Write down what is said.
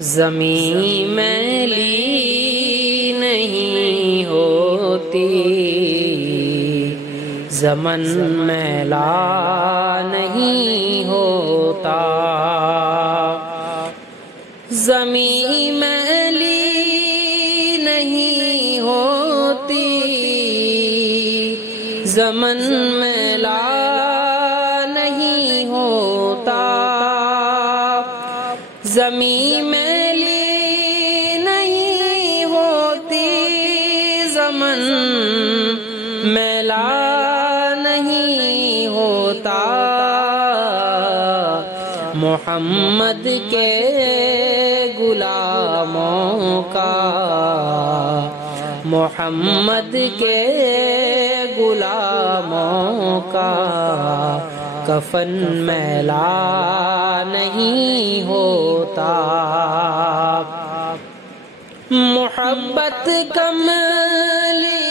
زمین میلی نہیں ہوتی، زمن میلا نہیں ہوتا، زمین میلی نہیں ہوتی، زمن میلا نہیں ہوتا، زمین میلی نہیں ہوتی، زمن میلا نہیں ہوتا، محمد کے غلاموں کا، محمد کے غلاموں کا کفن میلا نہیں ہوتا، محبت کملی